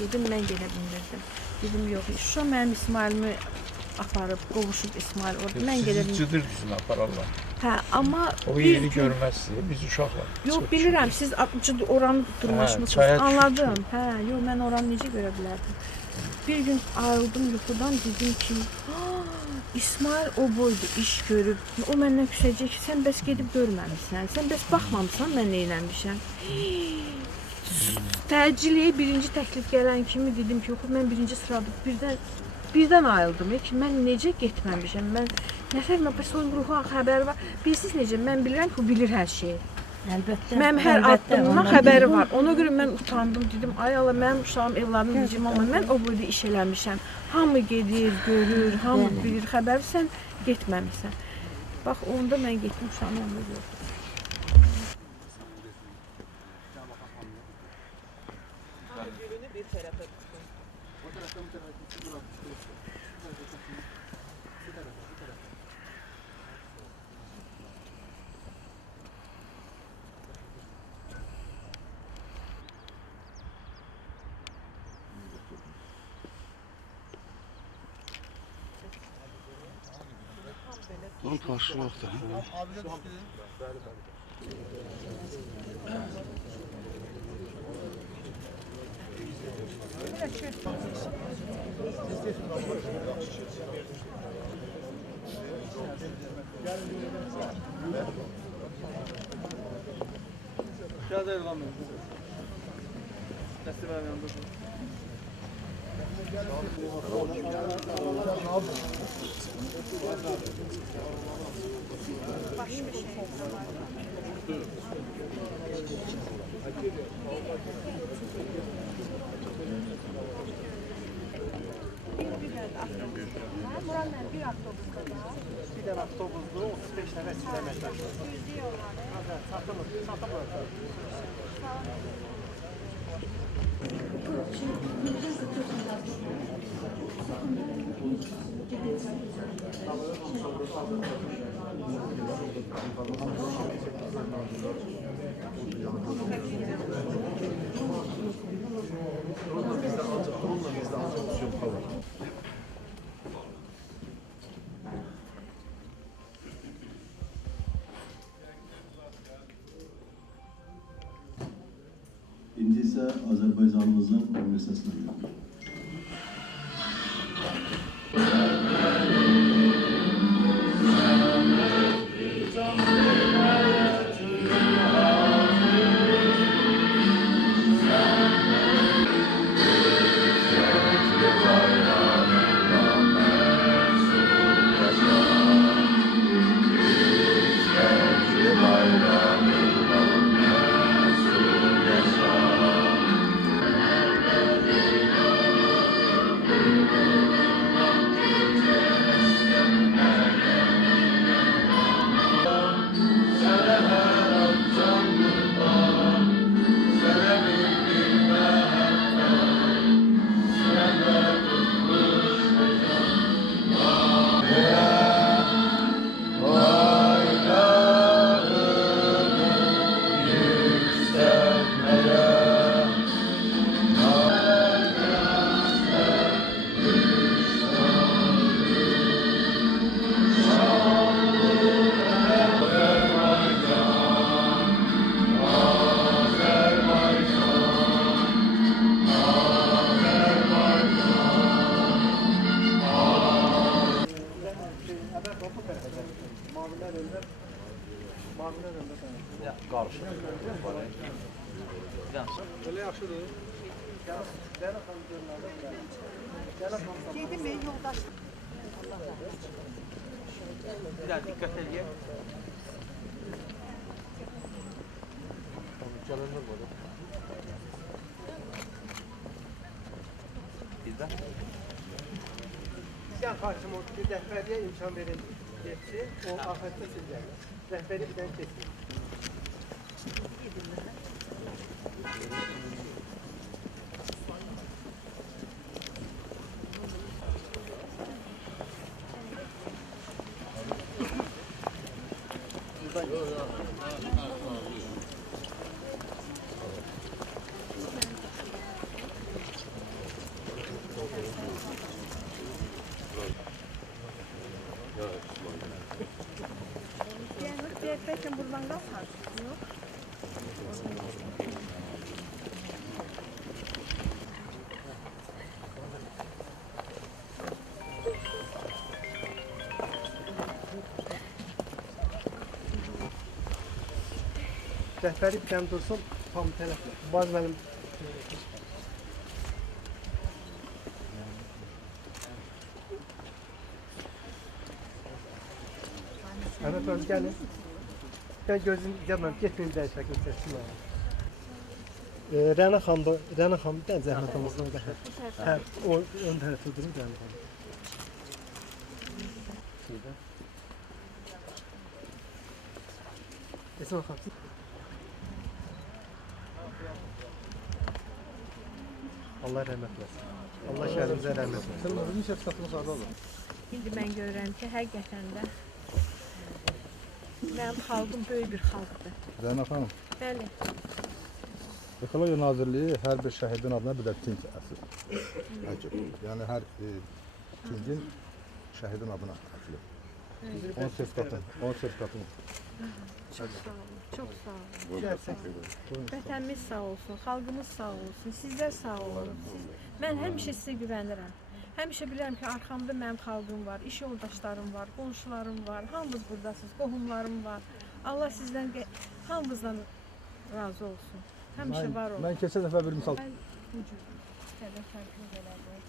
dedim, mən gedə bilmirdim. Dedim, yox, Şuşa mənim İsmailimi aparıb, qovuşub İsmail orada. Mən gedə bilmirdim. Cıdır düzünə apararlar. Hə, amma o yeri görməzsiniz, biz uşaqlar. Yox, bilirəm, siz oranı durmaşmısınız, anladım. Hə, yox, mən oranı necə görə bilərdim. Bir gün ayrıldım yuxudan, dedim ki, İsmail o boydu, iş görüb, o məndən küsəcək ki, sən bəs gedib görməmişsən, sən bəs baxmamısan, mən neynəmişəm. Təciliyə birinci təklif gələn kimi dedim ki, yox, mən birinci sırada birdən ayıldım ki, mən necə getməmişəm, mən nəfərimə bəs onun ruhu xəbəri var. Bilirsiniz necə, mən bilirəm ki, o bilir hər şeyi. Əlbəttə. Mənim hər addımdan xəbəri var. Ona görə mən utandım, dedim, ay Allah, mənim uşağım, evladım diyeceğim, amma mən o boyda iş eləmişəm. Hamı gedir, görür, hamı bilir, xəbəri sən getməmişsən. Bax, onda mən getmişəm, onda gördüm. Bir tərəfə tutun. O tərəfdən bir tərəfə tutun. Lan karşılıqda. Abi de düştü. Gel de evlen benim. Destek ver yanında. Bir tane avtobuslu 35 tane silemetre. İndi isə Azərbaycanımızın ömrü səsləndirir. Öyle yaxşıdır. Dedim ben yoldaş. Bir daha dikkat edin. Sizden karşıma bir rehberliğe imkan verin. Geçsin. O afette sizlerle. Rehberi birden kesin. Rəhbəri bir dənə dursun, tam tərəflə. Baz mənim Əhməd abi gəlin. Gəl gözün gəlməm, getməyin dəyişəkli çəksin mənə. Rəna xanım bir dənə zəhmət olmasına gəlir. Hə, o ön tərəfdə durur Rəna xanım. Şurada. Esma xanım. Allah rəhmət eləsin. Allah şəhərimizə rəhmət eləsin. Sən özün şəxsiyyətiniz adı olur. İndi mən görürəm ki, həqiqətən də mənim xalqım böyük bir xalqdır. Rəna xanım, Bəli. Ekologiya Nazirliyi hər bir şəhidin adına bir də tinc əsir. Yəni hər tincin şəhidin adına əsir. Onun sertifikatını. Çox sağ olun, çox sağ olun. Vətənimiz sağ olsun, xalqımız sağ olsun, sizlər sağ olun. Mən həmişə sizə güvənirəm. Həmişə bilirəm ki, arxamda mənim xalqım var, iş yoldaşlarım var, qonşularım var, hamınız buradasınız, qohumlarım var. Allah sizdən, hamınızdan razı olsun. Həmişə var olun. Mən keçən dəfə bir misal... Mən bu cür fərqli elədim.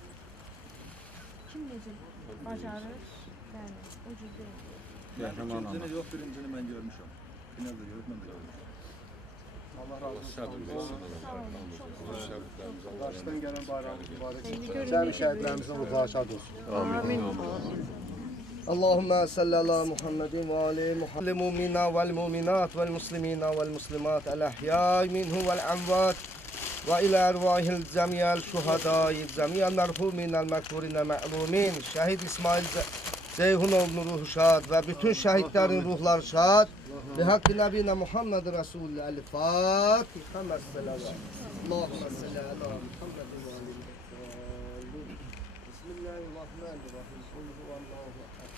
Kim necə bacarır, yəni o cür deyil. İkincini yox, birincini mən görmüşəm. Final da görüb, mən də görmüşəm. Allah razı olsun. Qarşıdan gələn bayramımız mübarək olsun. Cəmi şəhidlərimizin ruhları şad olsun. Amin. اللهم صل على محمد وعلى محمد المؤمنين والمؤمنات والمسلمين والمسلمات الأحياء منهم والأموات وإلى أرواح الجميع الشهداء جميع المرحومين المغفورين المعلومين şehit İsmail Ceyhunoğlu'nun ruhu şad ve bütün şehitlerin ruhları şad ve hakkı Nebine Muhammed Resulü el-Fatiha mes-selavat. Allahümme salli ala Muhammed ve aleyhi ve sellem. Bismillahirrahmanirrahim. Kul huvallahu ehad.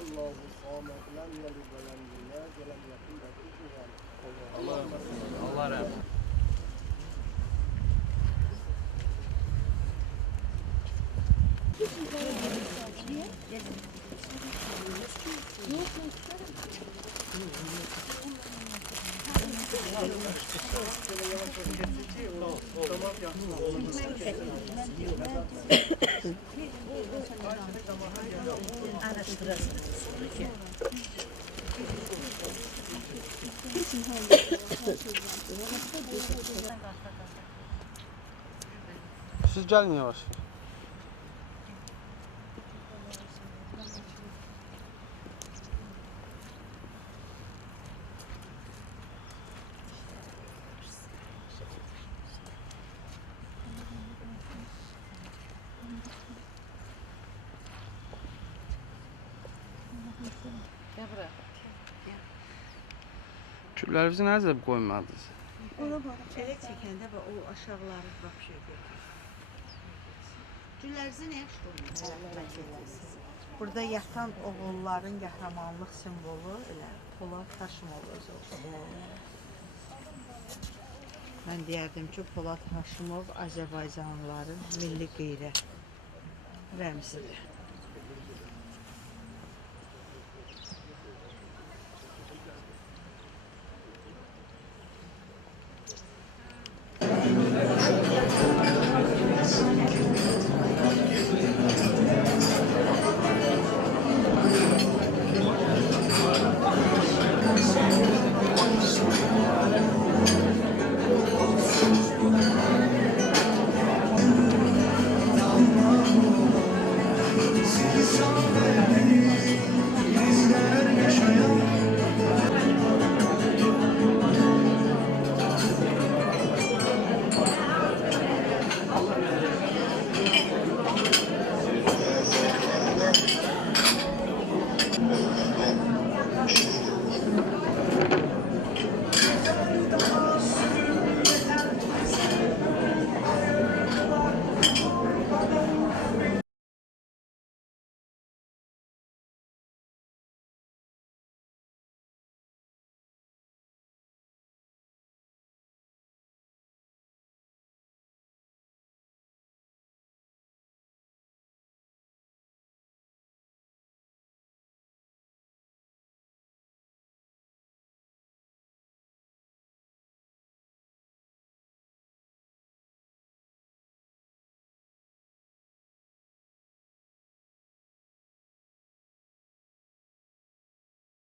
Allahu samed. Lem yelid ve lem yulad ve lem yekun lehu kufuven ahad. Allah razı olsun. Siz gelin yavaş. Küllərinizi nəzə qoymadınız? Ona bax, çörək çəkəndə və o aşağıları bax şey götür. Güllərinizi nə yaxşı burada yatan oğulların qəhrəmanlıq simvolu elə Polad Haşimov özü olsun. Mən deyərdim ki, Polad Haşimov Azərbaycanlıların milli qeyrət rəmzidir.